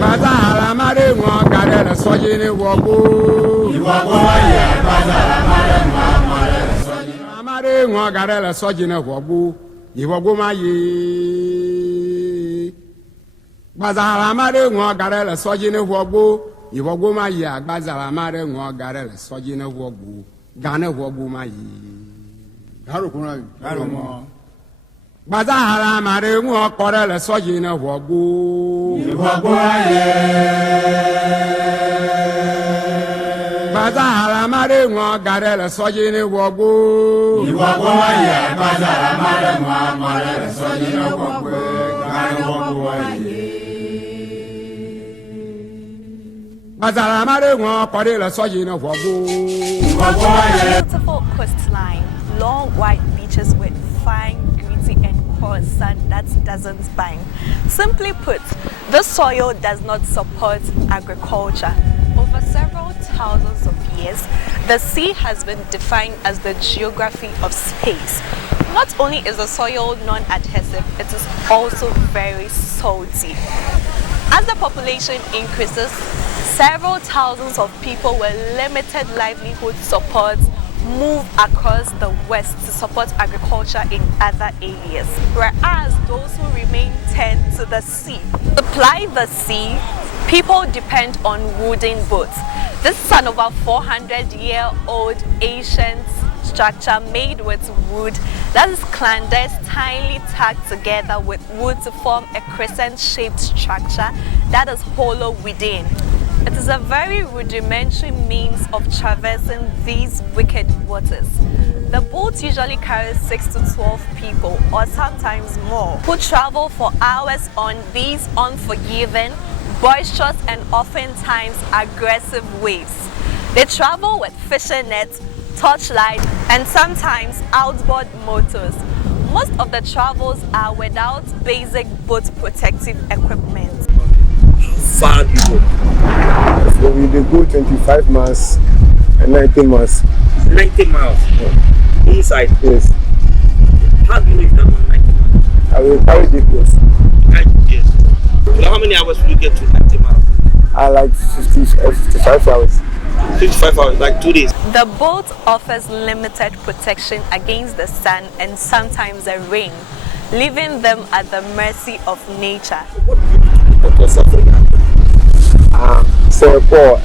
Bazala mare mo garela sojini wobu. Iwobu aye bazala mare sojini. Mare mo garela sojini wobu. Iwobu maye. Bazala mare mo garela sojini wobu. Iwobu maye. Bazala mare mo garela sojini wobu. Gane wobu maye. Haro kuna haro mo. Bazala mare mo garela sojini wobu. Iwobu aye. Bazala mare mo garela sojini wobu. Iwobu aye. Bazala mare mo garela sojini wobu. Gane wobu aye. Bazala mare mo garela sojini wobu. Iwobu aye. Beautiful coastline, long white beaches with fine, gritty and coarse sand that doesn't bind. Simply put, the soil does not support agriculture. Over several thousands of years, the sea has been defined as the geography of space. Not only is the soil non-adhesive, it is also very salty. As the population increases, several thousands of people with limited livelihood support move across the west to support agriculture in other areas, whereas those who remain tend to the sea. To ply the sea, people depend on wooden boats. This is an over 400-year-old ancient structure made with wood that is clandestinely tacked together with wood to form a crescent-shaped structure that is hollow within. It is a very rudimentary means of traversing these wicked waters. The boat usually carries 6 to 12 people, or sometimes more, who travel for hours on these unforgiving, boisterous and oftentimes aggressive waves. They travel with fishing nets, torchlight and sometimes outboard motors. Most of the travels are without basic boat protective equipment. Far people. So we dey go 25 miles and 19 miles. 90 miles? Yeah. Inside? Yes. How do you live that one 90 miles? I will carry GPS. Yes. So how many hours will you get to 90 miles? I like 55 hours. 55 hours, like 2 days. The boat offers limited protection against the sun and sometimes the rain, leaving them at the mercy of nature. What do you do to protect yourself from that? So poor,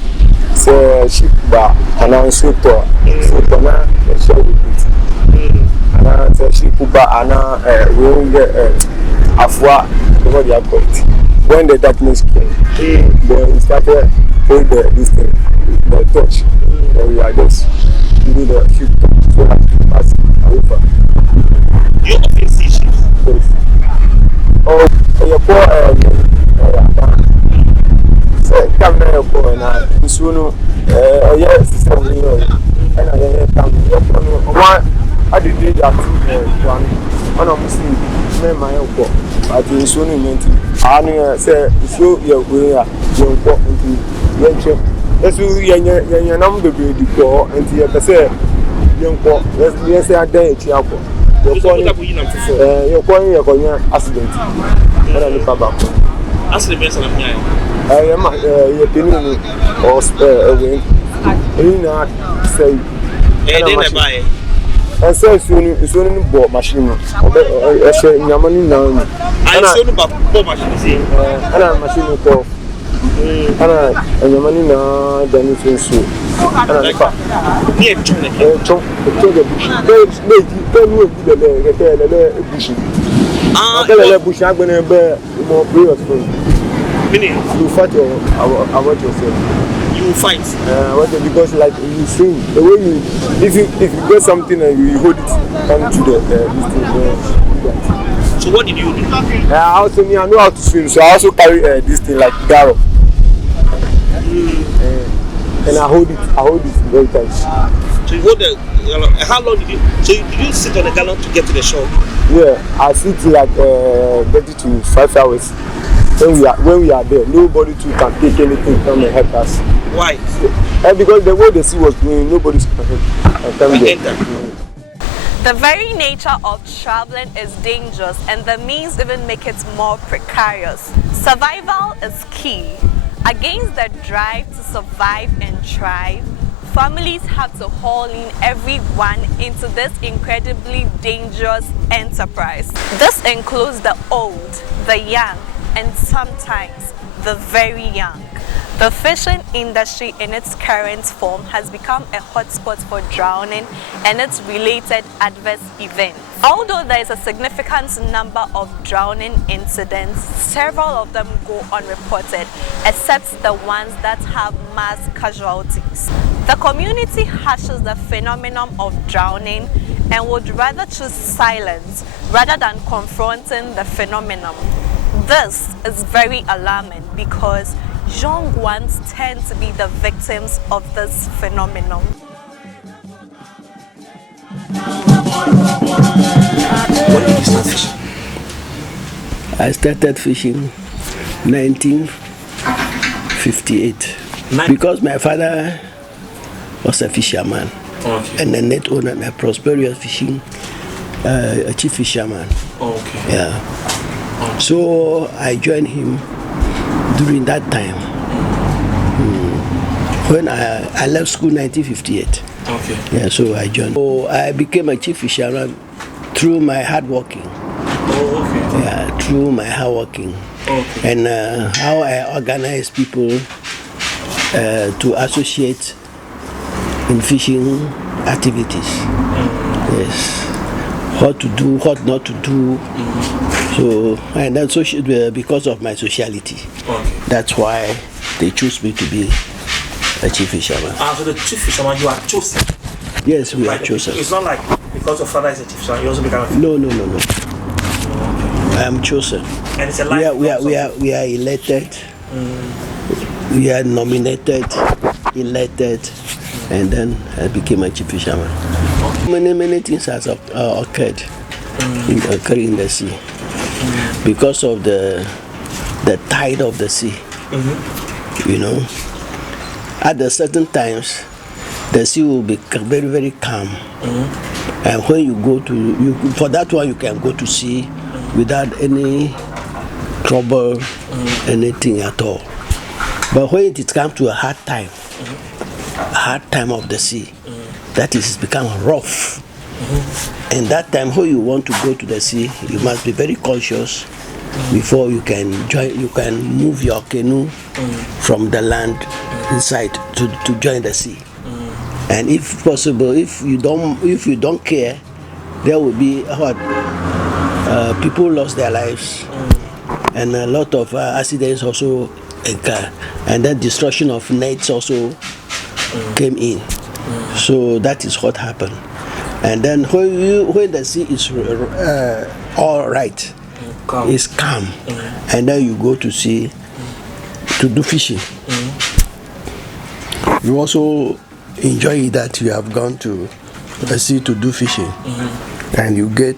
so ship bar, and I'm so poor. So now the show with it. And I'm so ship bar, and we will get afwa over the airport. When the darkness came, then we started hold this thing, the torch. Then we are just do the ship so that we pass over. You often see ships? Yes. Oh, you're poor. Come now, boy. Now, soon, yes, so we know. And I come. One, I did that one. One of them, my uncle. I think soon meant I say, so you're going to walk into your trip. Let's do your number, baby, go and see a young pop. Let's say a day, Chiapo. You're calling your accident. And I look about. Ask the best of me. I am your opinion or away. You know, say, and then I buy it. And so soon bought machine. I say, Yamani now. I sold about 4 machines. And I'm machine call. And your money now, then it's so. And I'm near China. To the bush. They bush. The bush, I'm going to bear more previous food. Meaning? You fight about yourself. You fight? Because like you swim, the way you, if you get something and you hold it onto the So what did you do? I also I know how to swim, so I also carry this thing like garrow. And I hold it very tight. So you hold the gallon. How long did you? So did you sit on the gallon to get to the shore? Yeah, I sit like 30 to 5 hours. When we are there, nobody too can take anything from and help us. Why? Because the way the sea was going, nobody's can help. The very nature of traveling is dangerous, and the means even make it more precarious. Survival is key. Against the drive to survive and thrive, families have to haul in everyone into this incredibly dangerous enterprise. This includes the old, the young, and sometimes the very young. The fishing industry in its current form has become a hotspot for drowning and its related adverse events. Although there is a significant number of drowning incidents, several of them go unreported, except the ones that have mass casualties. The community hashes the phenomenon of drowning and would rather choose silence rather than confronting the phenomenon. This is very alarming because young ones tend to be the victims of this phenomenon. When did you start fishing? I started fishing 1958 because my father was a fisherman and a net owner and a prosperous fishing, a chief fisherman. Yeah. So I joined him during that time. When I left school 1958. Yeah, so I joined. So I became a chief fisherman through my hard working. Yeah, through my hard working. And how I organize people to associate in fishing activities. Yes. What to do, what not to do. So, and then because of my sociality, that's why they chose me to be a chief fisherman. So the chief fisherman, you are chosen? Yes, we are chosen. It's not like because your father is a chief fisherman, you also become a fisherman? No. I am chosen. And it's a life. We are elected. We are nominated, elected, and then I became a chief fisherman. Many things has occurred in the sea because of the tide of the sea. You know, at the certain times, the sea will be very, very calm. And when you go to, for that one, you can go to sea without any trouble, anything at all. But when it comes to a hard time of the sea, that is become rough. And that time when you want to go to the sea, you must be very cautious before you can move your canoe from the land inside to join the sea. And if possible, if you don't care, there will be people lost their lives, and a lot of accidents also occur, and then destruction of nets also came in. So that is what happened. And then when the sea is all right, it's calm, and then you go to sea to do fishing. You also enjoy that you have gone to the sea to do fishing, and you get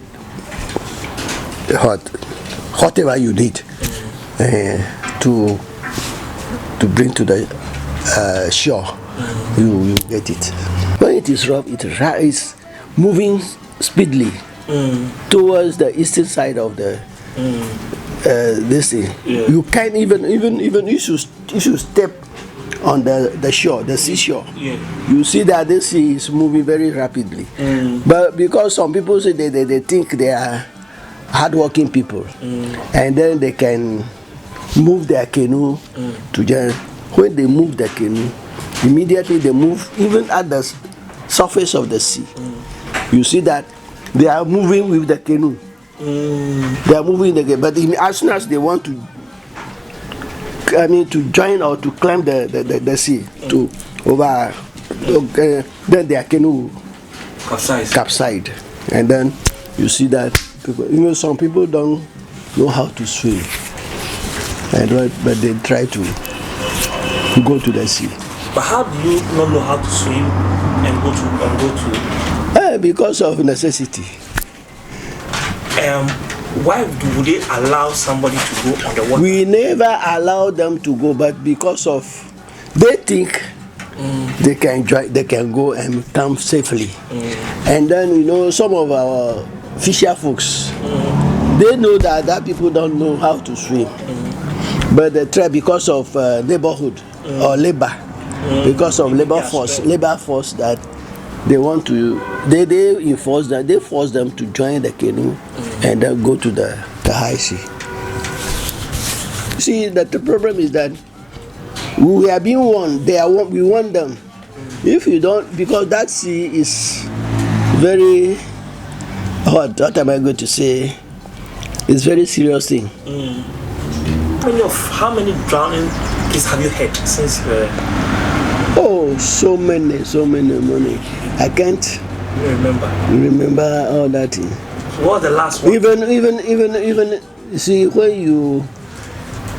whatever you need to bring to the shore. You get it. When it is rough, it is moving speedily towards the eastern side of the this thing. You can't even if you step on the shore, the seashore, you see that the sea is moving very rapidly. But because some people say they think they are hardworking people, and then they can move their canoe to just, when they move the canoe, immediately they move even at the surface of the sea. You see that they are moving with the canoe. They are moving the canoe, but as soon as they want to join or to climb the sea to over, then their canoe capsized, and then you see that people, some people don't know how to swim, but they try to go to the sea. But how do you not know how to swim and go to? Because of necessity. Why would they allow somebody to go on the water? We never allow them to go, but because of they think they can go and come safely. And then some of our fisher folks, they know that people don't know how to swim, but they try because of neighborhood or labor, because of labor force that they want to, they force them to join the canoe and then go to the high sea. See, that the problem is that we are being warned. We want them. If you don't, because that sea is very hot. What am I going to say? It's very serious thing. How many drowning cases have you had since? Oh, so many. I can't remember all that thing. What was the last one? Even see, when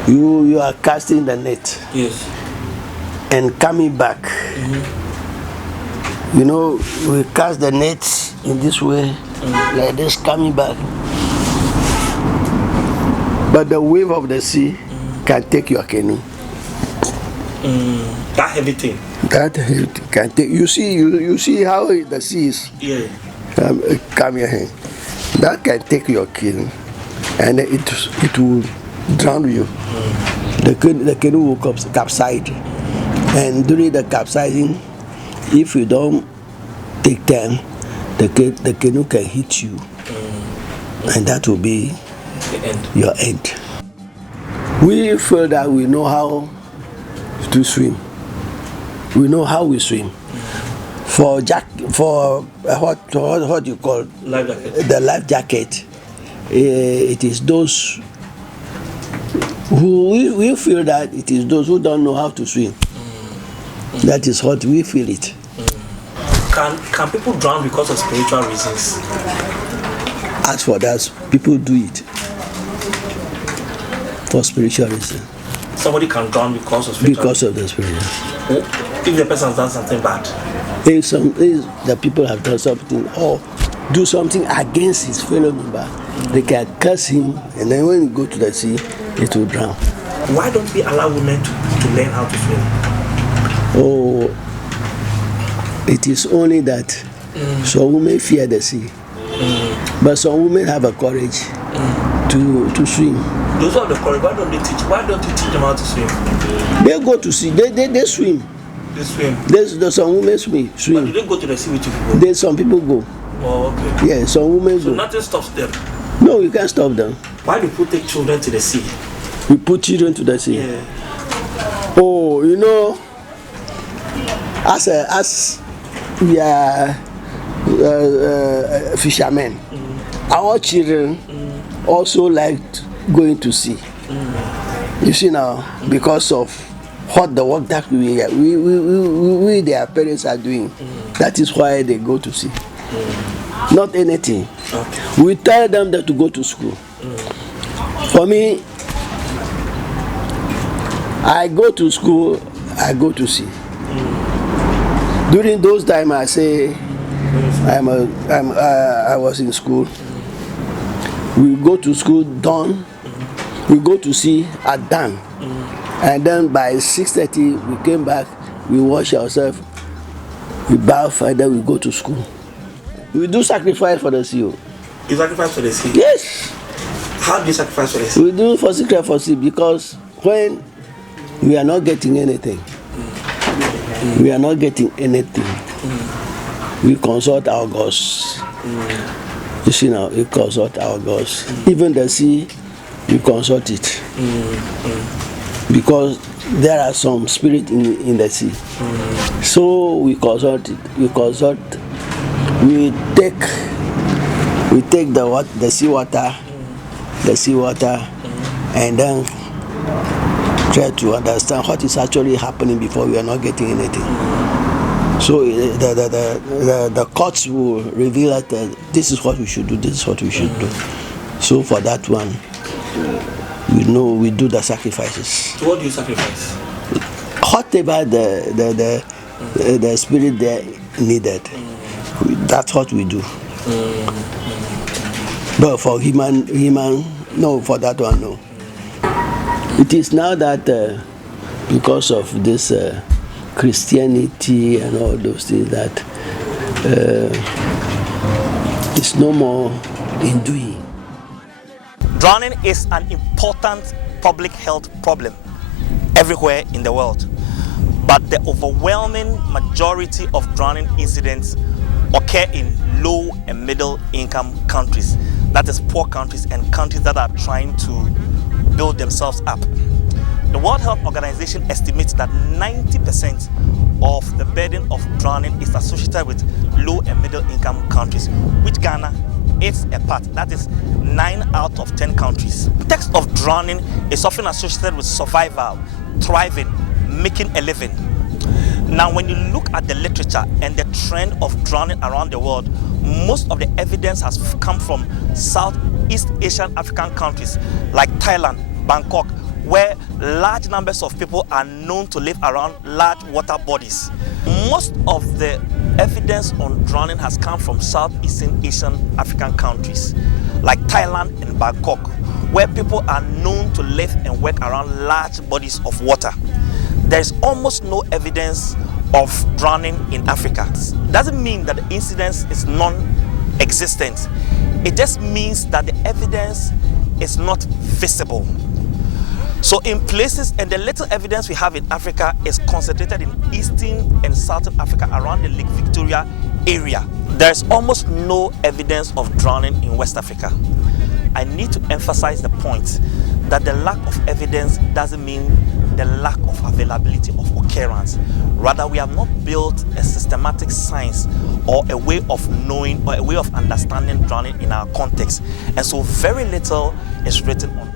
you are casting the net, yes, and coming back, we cast the net in this way, like this, coming back, but the wave of the sea can take your canoe. That heavy thing. That heavy thing can take. You see how the sea is. Yeah. Come here. That can take your canoe, and it will drown you. The canoe will capsize, and during the capsizing, if you don't take time, the canoe can hit you, and that will be your end. We feel that we know how to swim. We know how we swim. For what you call life jacket. The life jacket, it is those who we feel that it is those who don't know how to swim. That is what we feel it. Can people drown because of spiritual reasons? As for that, people do it for spiritual reasons. Somebody can drown because of the spiritual. If the person has done something bad. If the people have done something or do something against his fellow member, they can curse him, and then when you go to the sea, it will drown. Why don't we allow women to learn how to swim? Oh, it is only that some women fear the sea, but some women have a courage to swim. Those who have the courage, why don't you teach them how to swim? They go to sea, they swim. They swim. There's some women swim. But do they go to the sea with you people? There's some people go. Oh, okay. Yeah, some women go. So nothing stops them? No, you can't stop them. Why do people take children to the sea? We put children to the sea? Yeah. Oh, as we are fishermen, our children also liked going to sea. You see now, because of what the work that we their parents are doing, that is why they go to sea. Not anything. Okay. We tell them that to go to school. For me, I go to school, I go to sea. During those times, I say, I was in school. We go to school dawn. We go to sea at dawn. And then by 6:30, we came back. We wash ourselves. We bath, and then we go to school. We do sacrifice for the sea. You sacrifice for the sea? Yes. How do you sacrifice for the sea? We do sacrifice for the sea because when we are not getting anything, we consult our gods. You see now, we consult our gods. Even the sea, we consult it. Because there are some spirit in the sea. So we consult it. We take the seawater, and then try to understand what is actually happening before we are not getting anything. So the courts will reveal that this is what we should do, this is what we should do. So for that one, we do the sacrifices. So what do you sacrifice? Whatever the spirit there needed, that's what we do. But for human, no, for that one, no. It is now that because of this Christianity and all those things that is no more in doing. Drowning is an important public health problem everywhere in the world, but the overwhelming majority of drowning incidents occur in low and middle income countries, that is poor countries and countries that are trying to build themselves up. The World Health Organization estimates that 90% of the burden of drowning is associated with low and middle income countries, which Ghana is a part. That is 9 out of 10 countries. The context of drowning is often associated with survival, thriving, making a living. Now, when you look at the literature and the trend of drowning around the world, most of the evidence has come from Southeast Asian African countries like Thailand, Bangkok, where large numbers of people are known to live around large water bodies. Most of the evidence on drowning has come from Southeastern Asian African countries like Thailand and Bangkok, where people are known to live and work around large bodies of water. There is almost no evidence of drowning in Africa. It doesn't mean that the incidence is non-existent. It just means that the evidence is not visible. So in places, and the little evidence we have in Africa is concentrated in Eastern and Southern Africa around the Lake Victoria area. There's almost no evidence of drowning in West Africa. I need to emphasize the point that the lack of evidence doesn't mean the lack of availability of occurrence. Rather, we have not built a systematic science or a way of knowing or a way of understanding drowning in our context. And so very little is written on